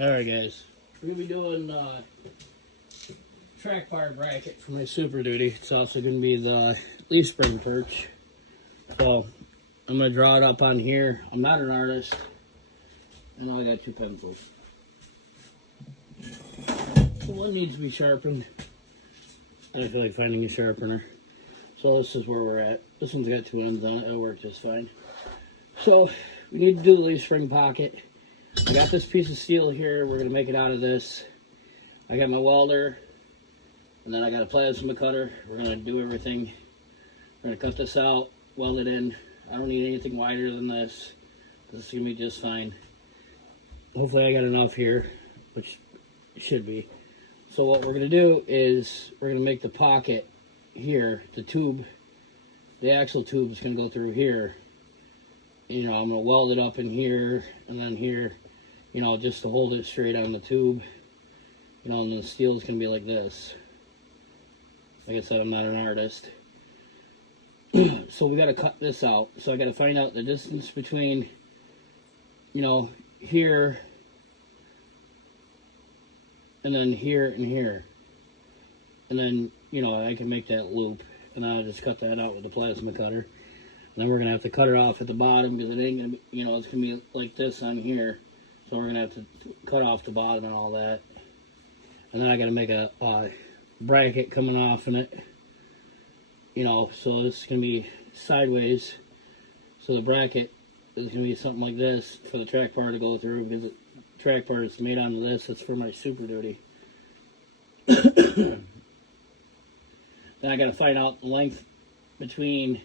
Alright guys, we're going to be doing track bar bracket for my Super Duty. It's also going to be the leaf spring perch. So I'm going to draw it up on here. I'm not an artist. I know I got two pencils. So one needs to be sharpened. I don't feel like finding a sharpener. So this is where we're at. This one's got two ends on it. It'll work just fine. So we need to do the leaf spring pocket. I got this piece of steel here. We're going to make it out of this. I got my welder. And then I got a plasma cutter. We're going to do everything. We're going to cut this out, weld it in. I don't need anything wider than this. This is going to be just fine. Hopefully I got enough here, which it should be. So what we're going to do is we're going to make the pocket here. The tube, the axle tube is going to go through here. You know, I'm going to weld it up in here and then here, you know, just to hold it straight on the tube. You know, and the steel is going to be like this. Like I said, I'm not an artist. So we got to cut this out. So I got to find out the distance between, you know, here and then here and here. And then, you know, I can make that loop. And I'll just cut that out with the plasma cutter. And then we're going to have to cut it off at the bottom because it ain't going to be, you know, it's going to be like this on here. So we're going to have to cut off the bottom and all that. And then I got to make a bracket coming off in it. You know, so this is going to be sideways. So the bracket is going to be something like this for the track bar to go through because the track bar is made onto this. It's for my Super Duty. Then I got to find out the length between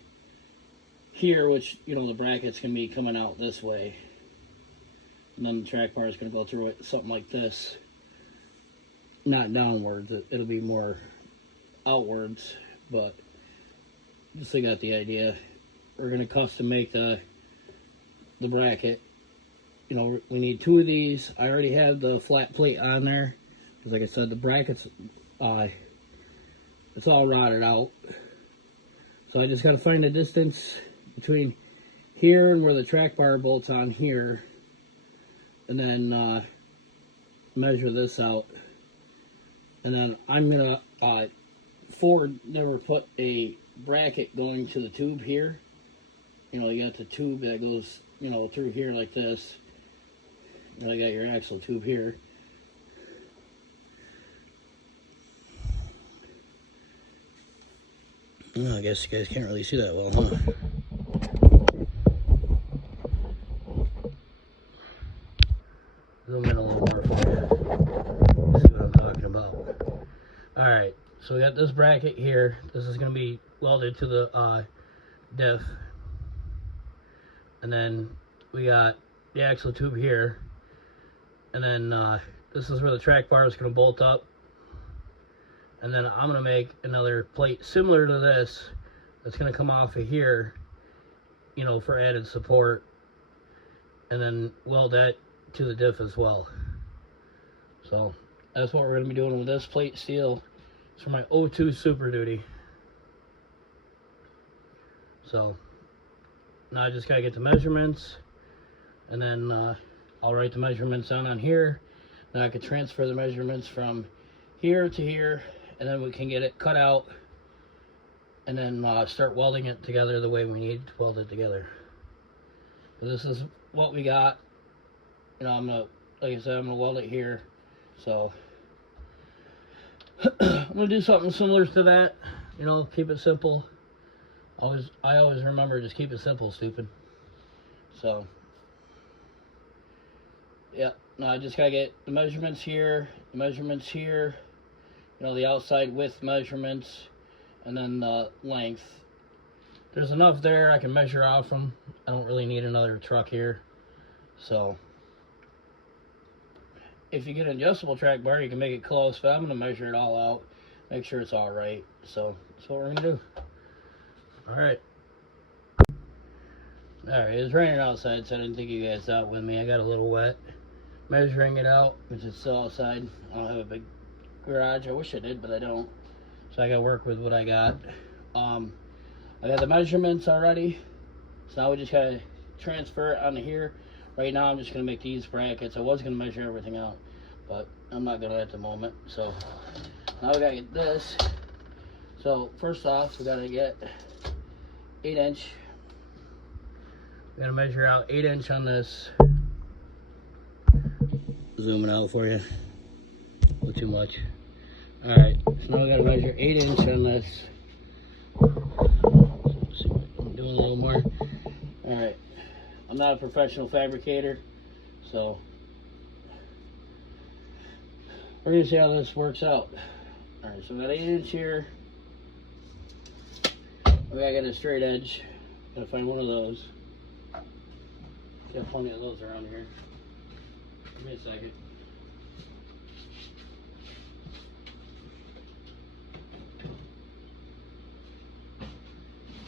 here, which, you know, the bracket's going to be coming out this way. And then the track bar is going to go through it, something like this. Not downwards, it'll be more outwards, but just so you got the idea. We're going to custom make the bracket. You know, we need two of these. I already have the flat plate on there. Because like I said, the bracket's, it's all rotted out. So I just got to find the distance between here and where the track bar bolts on here. And then measure this out. And then I'm going to, Ford never put a bracket going to the tube here. You know, you got the tube that goes, you know, through here like this. And I got your axle tube here. Well, I guess you guys can't really see that well, huh? Zoom in a little more for you. See what I'm talking about. Alright, so we got this bracket here. This is going to be welded to the diff. And then we got the axle tube here. And then this is where the track bar is going to bolt up. And then I'm going to make another plate similar to this that's going to come off of here, you know, for added support. And then weld that to the diff as well. So that's what we're going to be doing with this plate steel. It's for my 02 Super Duty. So now I just got to get the measurements. And then I'll write the measurements down on here. Then I could transfer the measurements from here to here. And then we can get it cut out. And then start welding it together the way we need to weld it together. So this is what we got. You know, I'm going to, like I said, I'm going to weld it here. So I'm going to do something similar to that. You know, keep it simple. I always remember, just keep it simple, stupid. So yeah, now I just got to get the measurements here, the measurements here. You know, the outside width measurements, and then the length. There's enough there I can measure out from. I don't really need another truck here. So if you get an adjustable track bar, you can make it close, but I'm going to measure it all out, make sure it's all right. So that's what we're going to do. Alright, it's raining outside, so I didn't think you guys out with me. I got a little wet measuring it out, which is still outside. I don't have a big garage. I wish I did, but I don't. So I got to work with what I got. I got the measurements already. So now we just got to transfer it onto here. Right now I'm just going to make these brackets. I was going to measure everything out, but I'm not going to at the moment. So now we got to get this. So first off, we got to get 8-inch. We got to measure out 8-inch on this. Zooming out for you. A little too much. Alright, so now we got to measure 8-inch on this. I'm doing a little more. Alright, I'm not a professional fabricator, so we're going to see how this works out. Alright, so we got 8-inch here. We got to get a straight edge. Got to find one of those. Got plenty of those around here. Give me a second.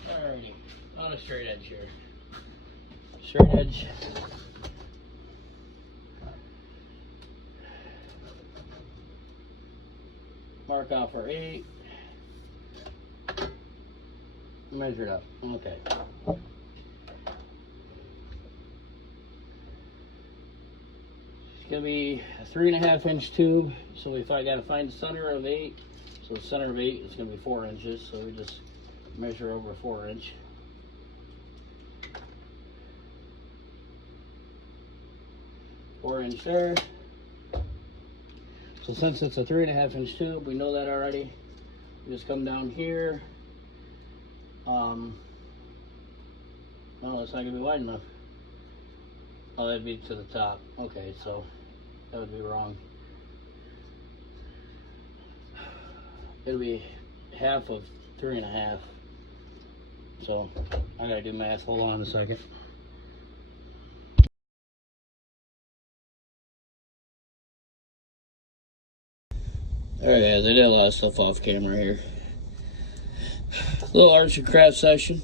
Alrighty, on a straight edge here. Straight edge. Mark off our 8. Measure it up. Okay. It's gonna be a 3.5-inch tube. So if I gotta find the center of 8, so the center of 8 is gonna be 4 inches. So we just measure over 4-inch. Four-inch there. So since it's a 3.5-inch tube, we know that already. We just come down here. No, it's not gonna be wide enough. Oh, that'd be to the top. Okay, so that would be wrong. It'll be half of 3.5. So I gotta do math. Hold on a second. Alright guys, I did a lot of stuff off camera here. Little arts and crafts session.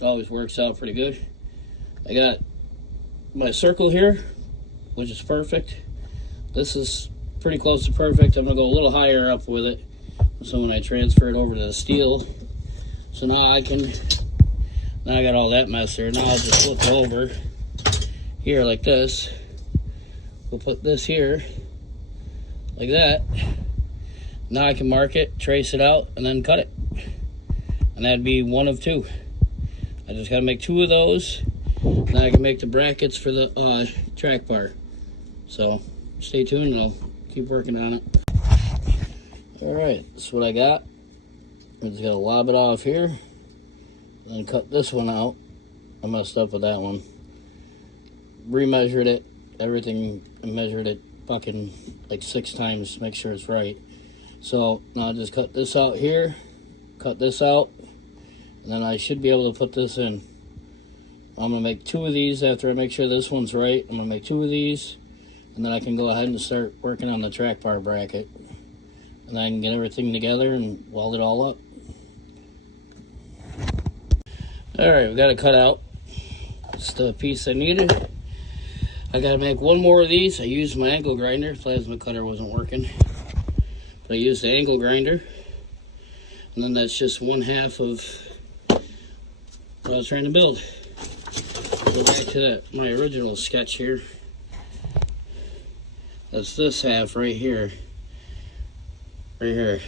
Always works out pretty good. I got my circle here, which is perfect. This is pretty close to perfect. I'm gonna go a little higher up with it. So when I transfer it over to the steel, so now I got all that mess there. Now I'll just flip it over here like this. We'll put this here like that. Now I can mark it, trace it out, and then cut it. And that'd be one of 2. I just gotta make 2 of those. Now I can make the brackets for the track bar. So stay tuned and I'll keep working on it. Alright, that's what I got. I'm just gonna lob it off here. Then cut this one out. I messed up with that one. Remeasured it, everything, and measured it fucking like 6 times to make sure it's right. So now I just cut this out here, cut this out, and then I should be able to put this in. I'm going to make 2 of these after I make sure this one's right. I'm going to make 2 of these, and then I can go ahead and start working on the track bar bracket. And then I can get everything together and weld it all up. Alright, we got it cut out. It's the piece I needed. I got to make 1 more of these. I used my angle grinder. Plasma cutter wasn't working. But I used the angle grinder. And then that's just 1/2 of what I was trying to build. Go back to my original sketch here. That's this half right here. Right here.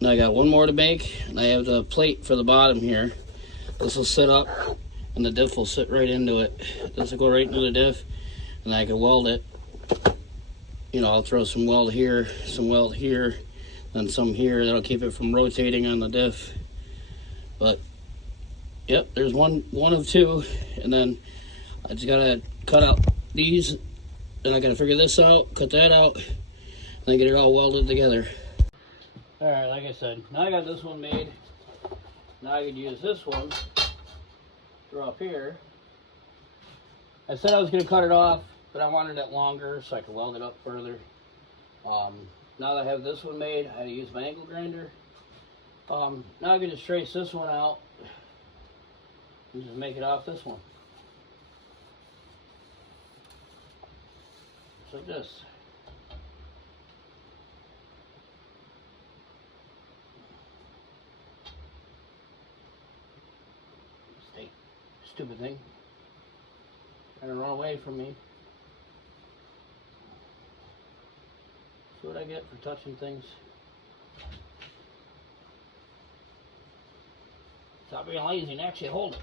Now I got 1 more to make, and I have the plate for the bottom here. This will sit up, and the diff will sit right into it. This will go right into the diff, and I can weld it. You know, I'll throw some weld here, and some here. That'll keep it from rotating on the diff. But yep, there's one of 2, and then I just gotta cut out these, and I gotta figure this out, cut that out, and then get it all welded together. Alright, like I said, now I got this one made. Now I could use this one for up here. I said I was gonna cut it off, but I wanted it longer so I could weld it up further. Now that I have this one made, I had to use my angle grinder. Now I can just trace this one out and just make it off this one. Just like this. Stupid thing. Trying to run away from me. See what I get for touching things. Stop being lazy and actually hold it.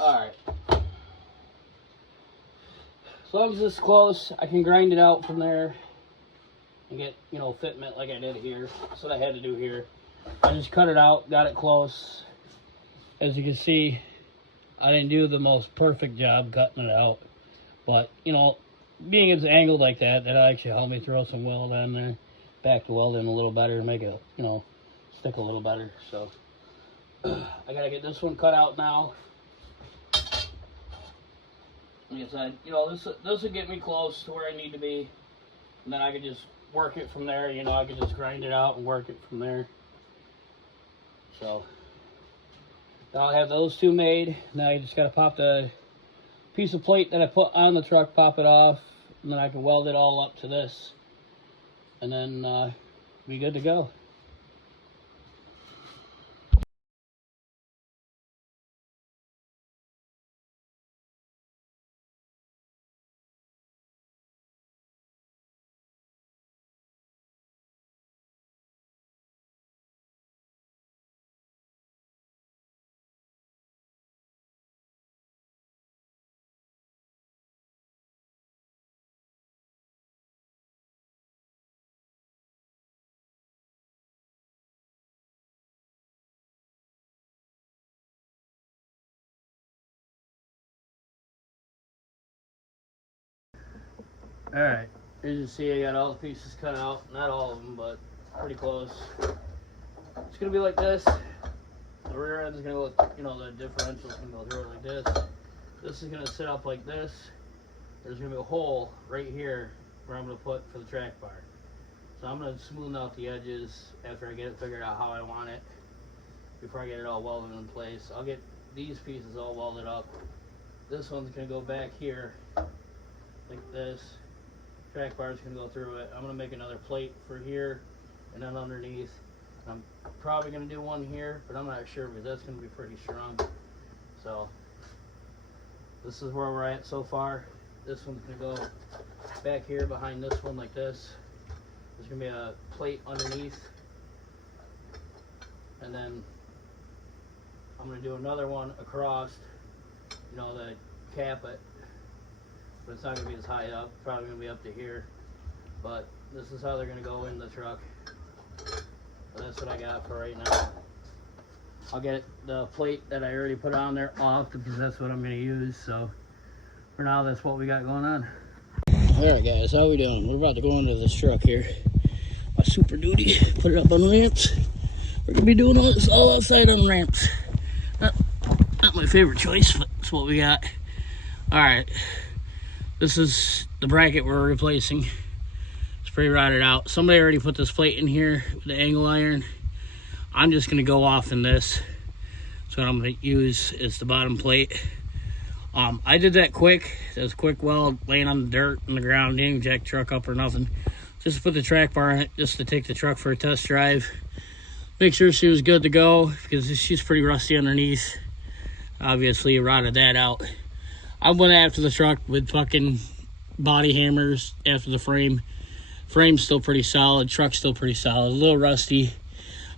Alright. As long as it's close, I can grind it out from there and get, you know, fitment like I did here. That's what I had to do here. I just cut it out, got it close. As you can see, I didn't do the most perfect job cutting it out. But, you know, being it's angled like that, that actually helped me throw some weld on there. Back the weld in a little better and make it, you know, stick a little better. So, I gotta get this one cut out now. Like I said, you know, this will get me close to where I need to be. And then I can just work it from there. You know, I can just grind it out and work it from there. So, now I have those two made. Now you just gotta pop the piece of plate that I put on the truck, pop it off, and then I can weld it all up to this. And then be good to go. Alright, as you see, I got all the pieces cut out. Not all of them, but pretty close. It's going to be like this. The rear end is going to go, you know, the differential is going to go through it like this. This is going to sit up like this. There's going to be a hole right here where I'm going to put for the track bar. So I'm going to smooth out the edges after I get it figured out how I want it. Before I get it all welded in place. I'll get these pieces all welded up. This one's going to go back here like this. Track bar is going to go through it. I'm going to make another plate for here and then underneath. I'm probably going to do one here, but I'm not sure because that's going to be pretty strong. So this is where we're at so far. This one's going to go back here behind this one like this. There's going to be a plate underneath. And then I'm going to do another one across, you know, to cap it. But it's not going to be as high up. Probably going to be up to here. But this is how they're going to go in the truck. So that's what I got for right now. I'll get the plate that I already put on there off because that's what I'm going to use. So for now, that's what we got going on. Alright guys, how we doing? We're about to go into this truck here. My Super Duty. Put it up on ramps. We're going to be doing all this all outside on ramps. Not my favorite choice, but that's what we got. Alright. This is the bracket we're replacing. It's pretty rotted out. Somebody already put this plate in here with the angle iron. I'm just going to go off in this. So what I'm going to use is the bottom plate. I did that quick. It was a quick weld, laying on the dirt on the ground. Didn't jack the truck up or nothing. Just to put the track bar on it, just to take the truck for a test drive. Make sure she was good to go because she's pretty rusty underneath. Obviously, rotted that out. I went after the truck with fucking body hammers after the frame. Frame's still pretty solid. Truck's still pretty solid. A little rusty.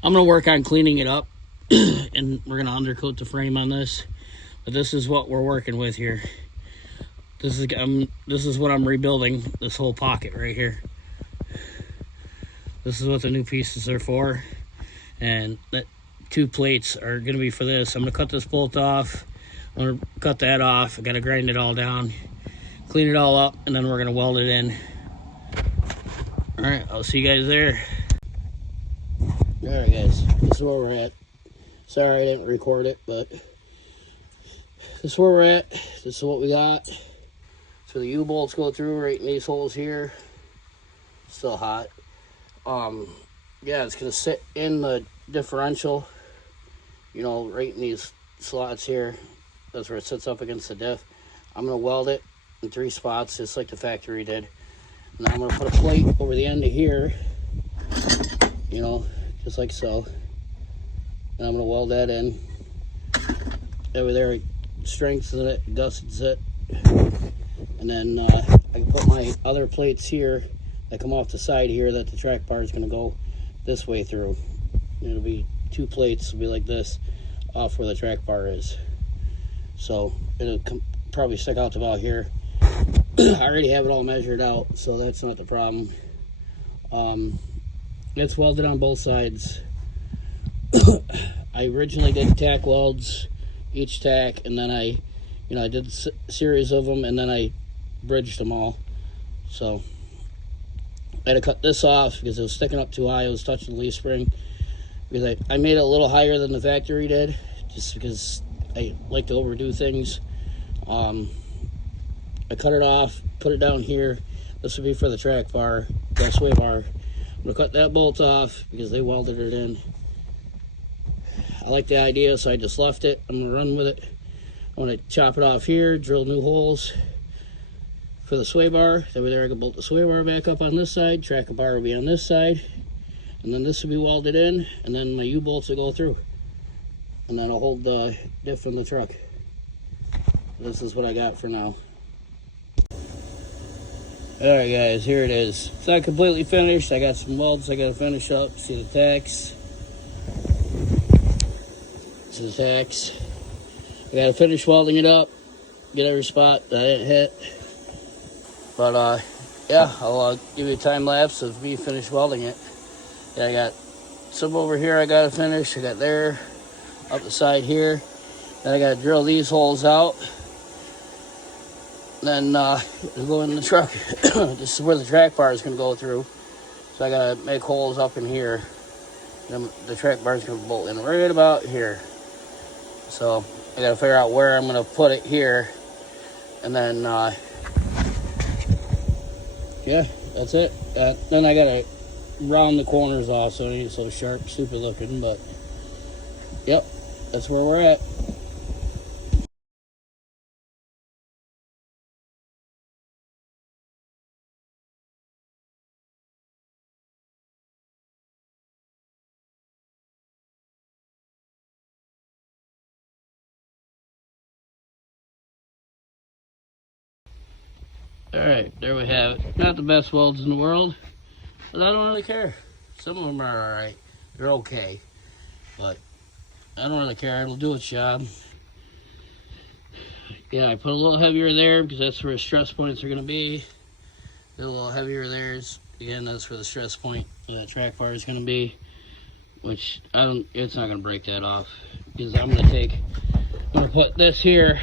I'm going to work on cleaning it up. And we're going to undercoat the frame on this. But this is what we're working with here. This is what I'm rebuilding. This whole pocket right here. This is what the new pieces are for. And that 2 plates are going to be for this. I'm going to cut this bolt off. I'm going to cut that off. I got to grind it all down, clean it all up, and then we're going to weld it in. All right, I'll see you guys there. All right, guys, this is where we're at. Sorry I didn't record it, but this is where we're at. This is what we got. So the U-bolts go through right in these holes here. Still hot. Yeah, it's going to sit in the differential, you know, right in these slots here. That's where it sits up against the diff. I'm going to weld it in 3 spots, just like the factory did. Now I'm going to put a plate over the end of here, you know, just like so. And I'm going to weld that in. Over there, it strengthens it, gusses it, And then I can put my other plates here that come off the side here that the track bar is going to go this way through. It'll be 2 plates, will be like this, off where the track bar is. So it'll probably stick out to about here. I already have it all measured out, so that's not the problem. It's welded on both sides. I originally did tack welds, each tack, and then I did a series of them, and then I bridged them all. So I had to cut this off because it was sticking up too high. It was touching the leaf spring. Because I made it a little higher than the factory did, just because I like to overdo things. I cut it off, put it down here. This will be for the track bar, the sway bar. I'm gonna cut that bolt off because they welded it in. I like the idea, so I just left it. I'm gonna run with it. I'm gonna chop it off here, drill new holes for the sway bar. That way there I can bolt the sway bar back up on this side. Track bar will be on this side. And then this will be welded in, and then my U-bolts will go through. And then I'll hold the diff in the truck. This is what I got for now. Alright guys, here it is. It's not completely finished. I got some welds I gotta finish up. See the tacks. This is the tacks. I gotta finish welding it up. Get every spot that I didn't hit. But yeah, I'll give you a time lapse of me finish welding it. Yeah, I got some over here I gotta finish. I got there, up the side here. Then I gotta drill these holes out. Then it'll go in the truck. This is where the track bar is gonna go through. So I gotta make holes up in here. Then the track bar is gonna bolt in right about here. So I gotta figure out where I'm gonna put it here. And then yeah, that's it. Then I gotta round the corners off so it ain't so sharp, stupid looking, but yep, that's where we're at. Alright, there we have it. Not the best welds in the world, but I don't really care. Some of them are alright. They're okay. But I don't really care. It'll do its job. Yeah, I put a little heavier there because that's where stress points are going to be. A little heavier there. Again, that's where the stress point of that track bar is going to be. Which, it's not going to break that off. Because I'm going to put this here.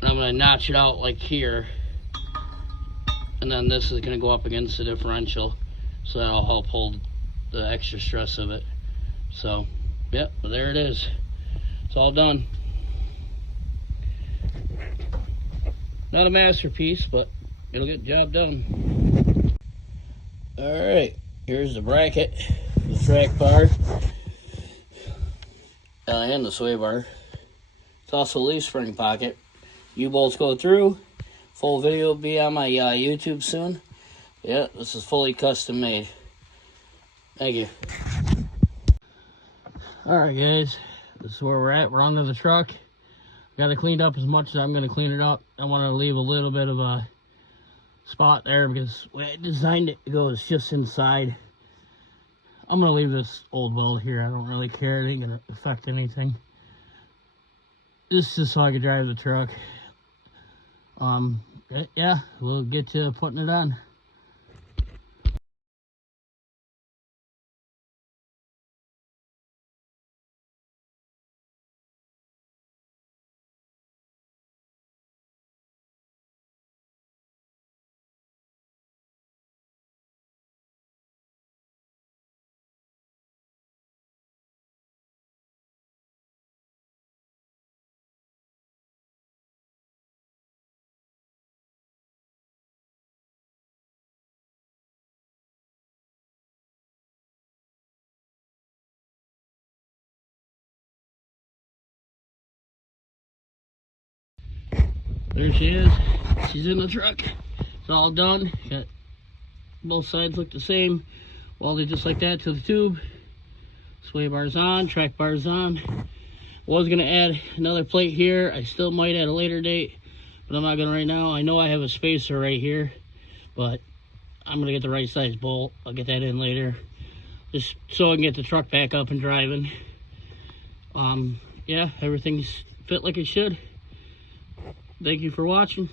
And I'm going to notch it out like here. And then this is going to go up against the differential. So that'll help hold the extra stress of it. So, yep, there it is. It's all done. Not a masterpiece, but it'll get the job done. Alright, here's the bracket, the track bar, and the sway bar. It's also a leaf spring pocket. U-bolts go through. Full video will be on my YouTube soon. Yeah, this is fully custom made. Thank you. Alright guys, this is where we're at. We're onto the truck. Got it cleaned up as much as I'm going to clean it up. I want to leave a little bit of a spot there because when I designed it, it goes just inside. I'm going to leave this old weld here. I don't really care. It ain't going to affect anything. This is just so I can drive the truck. Yeah, we'll get to putting it on. There she is. She's in the truck. It's all done. Got both sides look the same. Welded just like that to the tube. Sway bar's on, track bar's on. Was gonna add another plate here. I still might at a later date, but I'm not gonna right now. I know I have a spacer right here, but I'm gonna get the right size bolt. I'll get that in later, just so I can get the truck back up and driving. Yeah, everything's fit like it should. Thank you for watching.